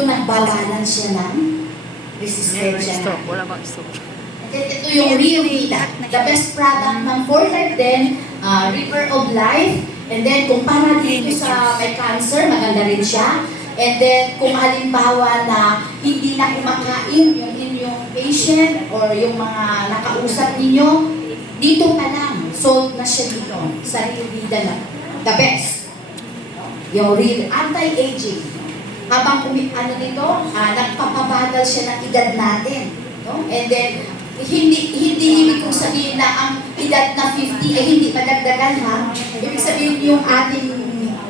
ito nagbabalance siya ng resistensya Stop. Wala bang stop? Then ito yung Rio Vida. The best product ng For Life din, uh, River of Life. And then kung para dito sa may cancer, maganda rin siya. And then kung halimbawa na hindi na kumakain yung inyong patient or yung mga nakausap ninyo, dito pa lang, sold na siya dito sa Rio Vida na. The best. Yung real anti-aging. Habang kumi ano nito, ah, nagpapabagal siya ng edad natin. No? And then, hindi hindi ibig kong sabihin na ang edad na 50 ay hindi madagdagan ha. Ibig sabihin yung ating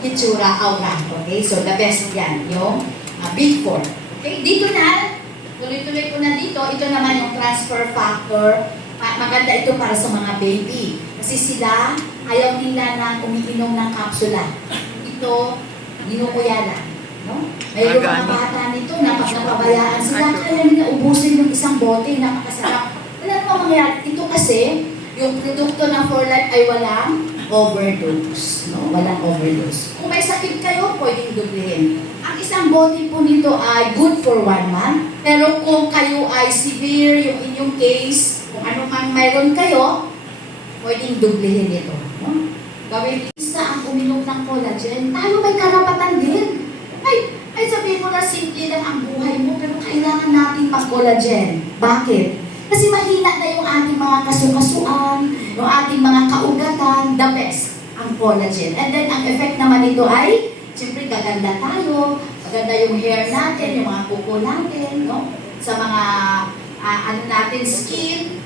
hitsura, aura. Okay? So, the best yan. Yung ah, Big Four. Okay? Dito na, tuloy-tuloy ko na dito. Ito naman yung transfer factor. Ma- Maganda ito para sa mga baby. Kasi sila, ayaw nila na umiinom ng kapsula. Ito, ginukuya lang. No? Mayroon mga Organic. bata nito na pag napabayaan sila, kaya nila ubusin yung isang bote, napakasarap. Wala namang mangyayari. Ito kasi, yung produkto ng For Life ay walang overdose. No? Walang overdose. Kung may sakit kayo, pwedeng dublihin. Ang isang bote po nito ay good for one month. Pero kung kayo ay severe, yung inyong case, kung ano man mayroon kayo, pwedeng dublihin ito. No? Gawin isa ang uminom ng collagen, tayo may karapatan din. Ay, ay sabihin mo na simple lang ang buhay mo, pero kailangan natin mag-collagen. Bakit? Kasi mahina na yung ating mga kasukasuan, yung ating mga kaugatan, the best, ang collagen. And then, ang effect naman nito ay, siyempre, gaganda tayo, maganda yung hair natin, yung mga kuko natin, no? Sa mga, ah, ano natin, skin,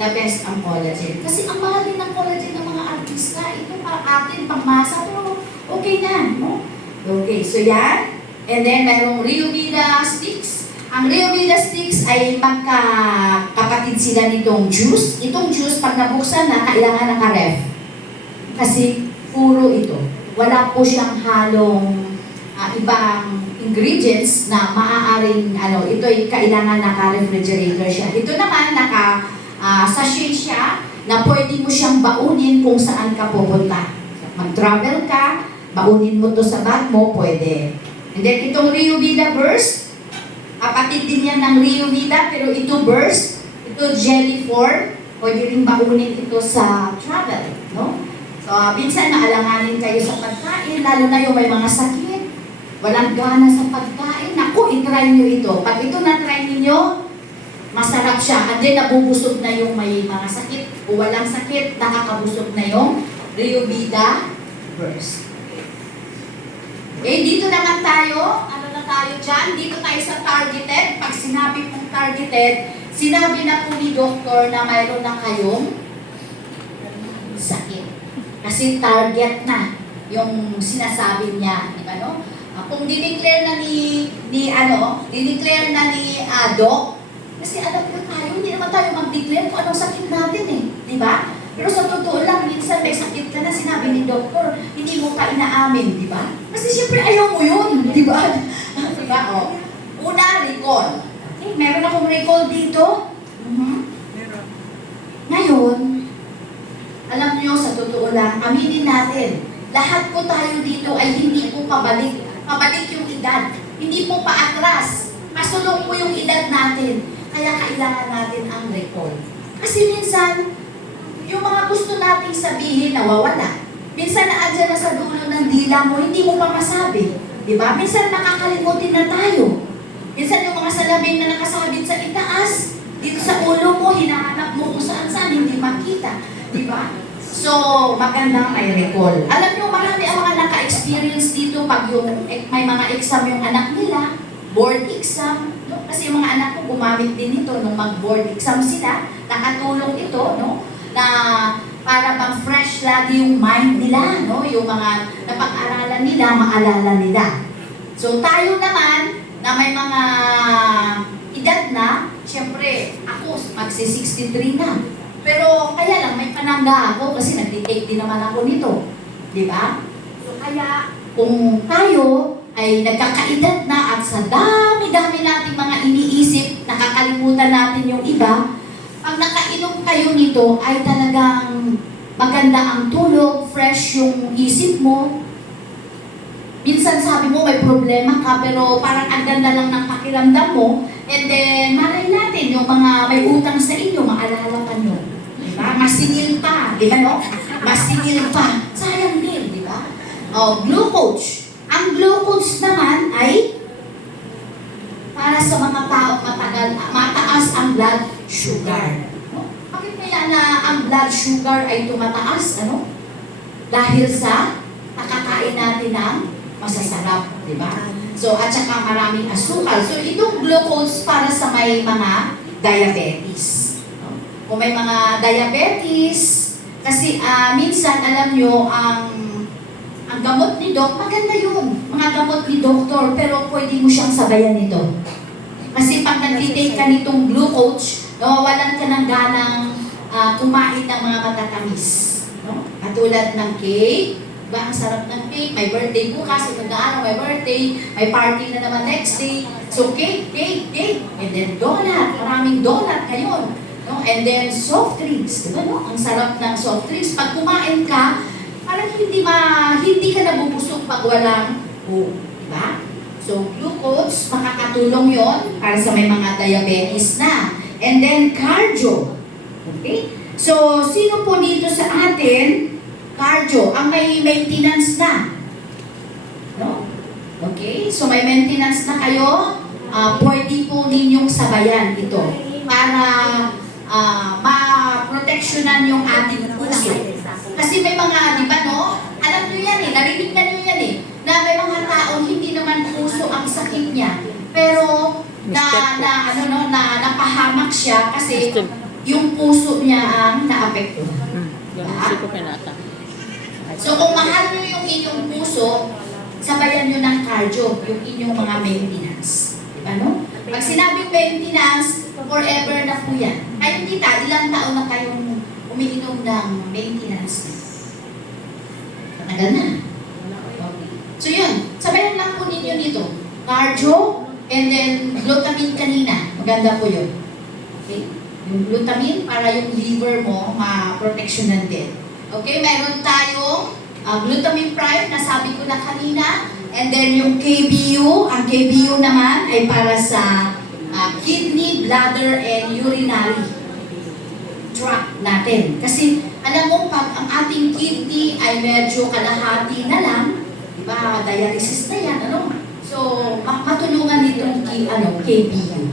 the best ang collagen. Kasi ang mahal din ng collagen ng mga artista, ito pa atin, pangmasa, pero okay na, no? Okay, so yan. And then, mayroong Rio Vida sticks. Ang Rio Vida sticks ay magkakapatid sila nitong juice. Itong juice, pag nabuksan na, kailangan naka-ref. Kasi puro ito. Wala po siyang halong ah, ibang ingredients na maaaring, ano, ito ay kailangan naka-refrigerator siya. Ito naman, naka ah, sachet siya na pwede mo siyang baunin kung saan ka pupunta. Mag-travel ka, baunin mo to sa bag mo, pwede. And then itong Rio Vida Burst, kapatid din yan ng Rio Vida, pero ito Burst, ito Jelly 4, pwede rin baunin ito sa travel, no? So, ah, minsan naalanganin kayo sa pagkain, lalo na yung may mga sakit, walang gana sa pagkain, naku, itry nyo ito. Pag ito na-try ninyo, masarap siya. And then, nabubusog na yung may mga sakit o walang sakit, nakakabusog na yung Rio Vida Burst. Okay, dito naman tayo. Ano na tayo dyan? Dito tayo sa targeted. Pag sinabi pong targeted, sinabi na po ni doktor na mayroon na kayong sakit. Kasi target na yung sinasabi niya. Di ba, no? Ah, kung dineclare na ni, ni ano, dineclare na ni ah, Doc, kasi alam ko tayo, hindi naman tayo mag-declare kung anong sakit natin eh. Di ba? Pero sa totoo lang, minsan may sakit ka na, sinabi ni doktor, hindi mo pa inaamin, di ba? Kasi siyempre ayaw mo yun, di ba? di ba? O. Una, recall. Okay, meron akong recall dito. Mhm. Meron. Ngayon, alam niyo sa totoo lang, aminin natin, lahat po tayo dito ay hindi po pabalik. Pabalik yung edad. Hindi po paatras. Pasulong po yung edad natin. Kaya kailangan natin ang recall. Kasi minsan, yung mga gusto nating sabihin nawawala. Minsan naandyan na sa dulo ng dila mo, hindi mo pa masabi. Di ba? Minsan nakakalimutin na tayo. Minsan yung mga salamin na nakasabit sa itaas, dito sa ulo mo, hinahanap mo kung saan saan, hindi makita. Di ba? So, maganda may recall. Alam nyo, marami ang mga naka-experience dito pag yung eh, may mga exam yung anak nila, board exam. No? Kasi yung mga anak ko gumamit din ito nung mag-board exam sila. Nakatulong ito, no? Na para bang fresh lagi yung mind nila, no? Yung mga napag-aralan nila, maalala nila. So tayo naman, na may mga edad na, siyempre, ako magsi-63 na. Pero kaya lang, may panangga ako kasi nag-take din naman ako nito. Di ba? So kaya, kung tayo ay nagkakaedad na at sa dami-dami nating mga iniisip, nakakalimutan natin yung iba, kayo nito ay talagang maganda ang tulog, fresh yung isip mo, minsan sabi mo may problema ka pero parang ang ganda lang ng pakiramdam mo and then malay natin yung mga may utang sa inyo, maalala pa nyo. Diba? Masingil pa, di ba no? Masingil pa. Sayang din, di ba? Oh, Blue Coach. Ang Blue Coach naman ay para sa mga taong matagal, mataas ang blood sugar. Bakit kaya na ang blood sugar ay tumataas? Ano? Dahil sa nakakain natin ng masasarap, di ba? So, at saka maraming asukal. So, itong glucose para sa may mga diabetes. No? Kung may mga diabetes, kasi ah, minsan, alam nyo, ang ang gamot ni Doc, maganda yun. Mga gamot ni Doktor, pero pwede mo siyang sabayan nito. Kasi pag nag-take ka nitong glucose, nawawalan ka ng ganang ah, kumain ng mga matatamis. No? Katulad ng cake, ba ang sarap ng cake, may birthday bukas, ito na araw, may birthday, may party na naman next day. So cake, cake, cake, and then donut, maraming donut ngayon. No? And then soft drinks, di no? Ang sarap ng soft drinks. Pag kumain ka, parang hindi ma hindi ka nabubusog pag walang coke, di ba? So glucose, makakatulong yon para sa may mga diabetes na. And then cardio. Okay? So, sino po dito sa atin, cardio, ang may maintenance na? No? Okay? So, may maintenance na kayo, ah pwede po ninyong sabayan ito para ah ma-protectionan yung ating puso. Kasi may mga, di ba no? Alam nyo yan eh, narinig na nyo yan eh, na may mga taong hindi naman puso ang sakit niya. Pero, na, na, ano no, na napahamak siya kasi yung puso niya ang. Hmm. Isip ko pinata. So kung mahal nyo yung inyong puso, sabayan nyo ng cardio, yung inyong mga maintenance. Di ba no? Pag sinabing maintenance, forever na po yan. Kayo tita, ilang taon na kayong umiinom ng maintenance na? Matagal na. So yun, sabayan lang po ninyo dito. Cardio, and then glutamine kanina. Maganda po yun. Okay? Yung glutamine para yung liver mo ma-protectionan din. Okay, meron tayong uh, glutamine prime, nasabi ko na kanina. And then yung KBU, ang KBU naman ay para sa uh, kidney, bladder, and urinary tract natin. Kasi alam mo, pag ang ating kidney ay medyo kalahati na lang, di ba, dialysis na yan, ano? So, ma- matulungan nitong K, ano, KBU.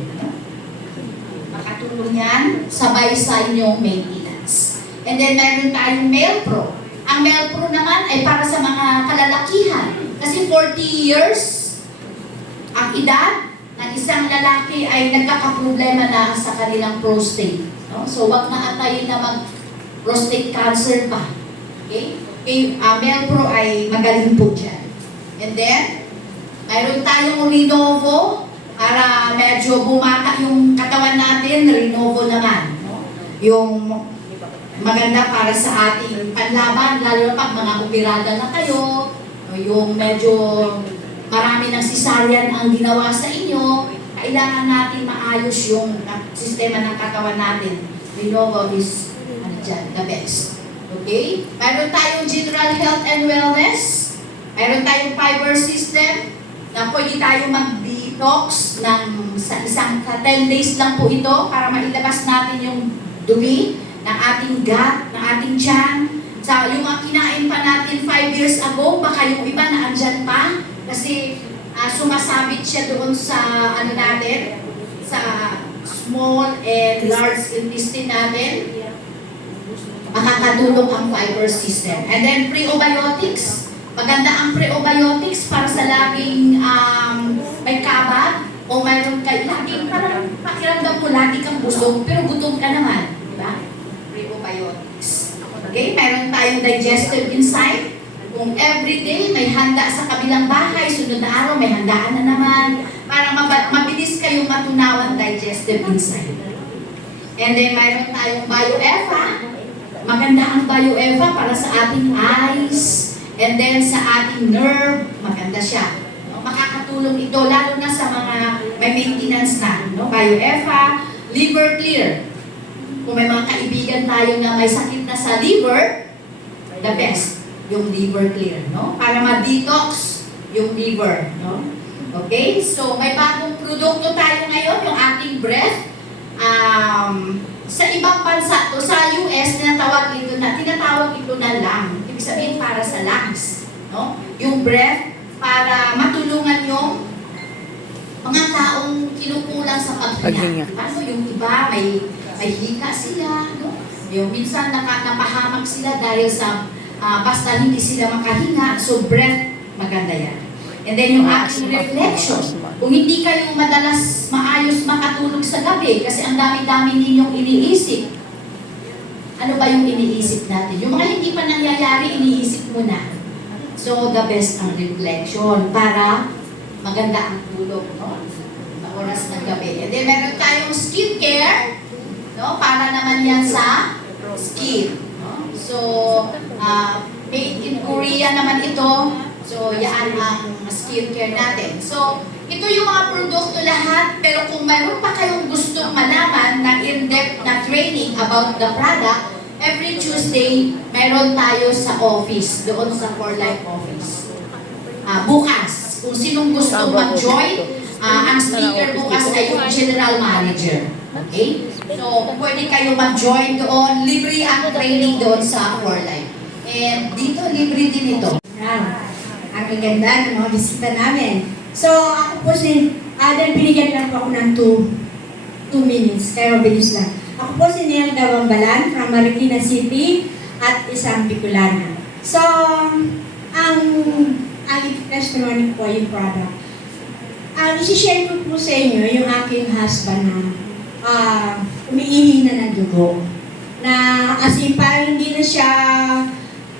Makatulong yan, sabay sa inyong maintenance. And then, meron tayong Melpro. Ang Melpro naman ay para sa mga kalalakihan. Kasi 40 years, ang edad ng isang lalaki ay nagkakaproblema na sa kanilang prostate. No? So, wag na atayin na mag-prostate cancer pa. Okay? Okay, uh, Melpro ay magaling po dyan. And then, mayroon tayong Renovo para medyo bumata yung katawan natin, Renovo naman. No? Yung maganda para sa ating panlaban, lalo pag mga operada na kayo, yung medyo marami ng cesarean ang ginawa sa inyo, kailangan natin maayos yung sistema ng katawan natin. Renovo is ano dyan, the best. Okay? Meron tayong general health and wellness. Meron tayong fiber system na pwede tayo mag-detox ng sa isang sa 10 days lang po ito para mailabas natin yung dumi ng ating gut, ng ating tiyan. Sa yung mga kinain pa natin 5 years ago, baka yung iba na andyan pa kasi ah, sumasabit siya doon sa ano natin, sa small and large intestine natin makakatulong ang fiber system. And then prebiotics. Maganda ang prebiotics para sa laging um, may kaba o mayroon kay laging parang pakiramdam mo lagi kang busog pero gutom ka naman. Di ba? Prebiotics. Okay, mayroon tayong digestive enzyme. Kung everyday may handa sa kabilang bahay, sunod na araw may handaan na naman para mabilis kayong matunawan digestive enzyme. And then mayroon tayong bioefa. Maganda ang bioefa para sa ating eyes and then sa ating nerve. Maganda siya. No? Makakatulong ito lalo na sa mga may maintenance na. No? Bioefa, liver clear. Kung may mga kaibigan tayo na may sakit na sa liver, the best yung liver clear, no? Para ma-detox yung liver, no? Okay? So, may bagong produkto tayo ngayon, yung ating breath. Um, sa ibang bansa to, sa US, tinatawag ito na, tinatawag ito na lung. Ibig sabihin para sa lungs, no? Yung breath, para matulungan yung mga taong kinukulang sa paghinga. Paghinga. Ano, yung iba, may, may hika sila, no? Yung minsan naka, napahamak sila dahil sa ah, basta hindi sila makahinga, so breath, maganda yan. And then yung ating reflection, kung hindi kayo madalas maayos makatulog sa gabi kasi ang dami-dami ninyong iniisip, ano ba yung iniisip natin? Yung mga hindi pa nangyayari, iniisip mo na. So, the best ang reflection para maganda ang tulog, no? Sa oras ng gabi. And then, meron tayong skincare, no? Para naman yan sa skin. No? So, ah, made in Korea naman ito. So, yan ang skincare natin. So, ito yung mga produkto lahat, pero kung mayroon pa kayong gustong malaman na in-depth na training about the product, every Tuesday, meron tayo sa office, doon sa For Life office. Ah, bukas, kung sinong gustong mag-join, ah, ang speaker bukas ay yung general manager. Okay? So, pwede kayo mag-join doon. Libre ang training doon sa For Life. And dito, libre din ito. Ang gaganda ng mga bisita namin. So, ako po si, ah, dahil binigyan lang po ako ng 2 2 minutes, kaya mabilis lang. Ako po si Nelda Bambalan from Marikina City at isang Bicolana. So, ang ang testimony po yung product. Ang isi-share ko po sa inyo yung aking husband na ah, umiihi na ng dugo. Na as in parang hindi na siya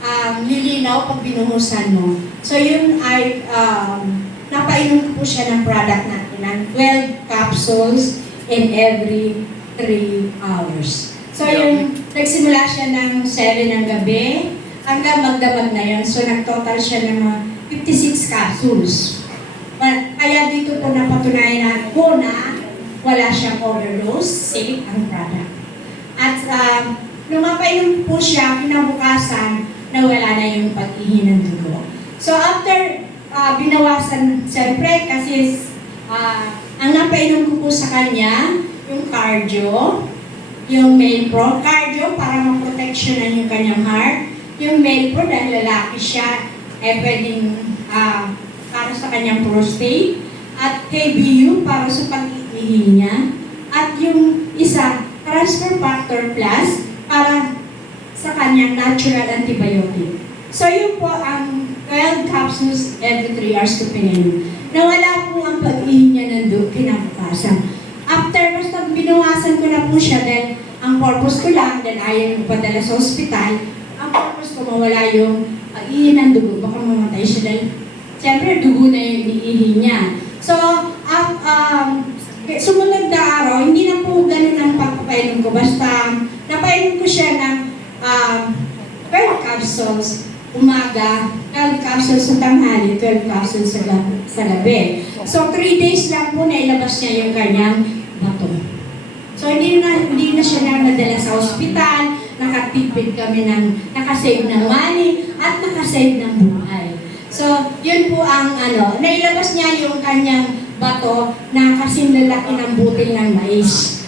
um, lilinaw pag binuhusan mo. So yun ay, um, napainom ko po siya ng product natin, ng 12 capsules in every 3 hours. So yung, nagsimula siya ng 7 ng gabi, hanggang magdamag na yun. So nagtotal siya ng mga 56 capsules. But, kaya dito po napatunayan na po na wala siyang overdose, safe ang product. At um, nung mapainom po siya, kinabukasan, nawala na yung pag-ihi ng dugo. So after uh, binawasan, siyempre, kasi uh, ang napainom ko po sa kanya, yung cardio, yung male pro, cardio para maproteksyonan yung kanyang heart, yung male pro dahil lalaki siya, eh pwedeng ah, para sa kanyang prostate, at KBU para sa pag-iihi niya, at yung isa, transfer factor plus para sa kanyang natural antibiotic. So yun po ang 12 capsules every 3 hours to pinainom. Nawala po ang pag-ihi niya ng kinabukasan. After, basta binawasan ko na po siya dahil ang purpose ko lang, dahil ayaw ko padala sa ospital, ang purpose ko mawala yung pag-ihi ng dugo, baka mamatay siya dahil siyempre dugo na yung iniihi niya. So, at, um, sumunod na araw, hindi na po ganun ang pagpapainom ko. Basta, napainom ko siya ng um, 12 capsules umaga, 12 capsules sa tanghali, 12 capsules sa, gabi, sa gabi. So, 3 days lang po nailabas niya yung kanyang bato. So, hindi na, hindi na siya na nadala sa ospital, nakatipid kami ng, nakasave ng money, at nakasave ng buhay. So, yun po ang ano, nailabas niya yung kanyang bato na kasing lalaki ng butil ng mais.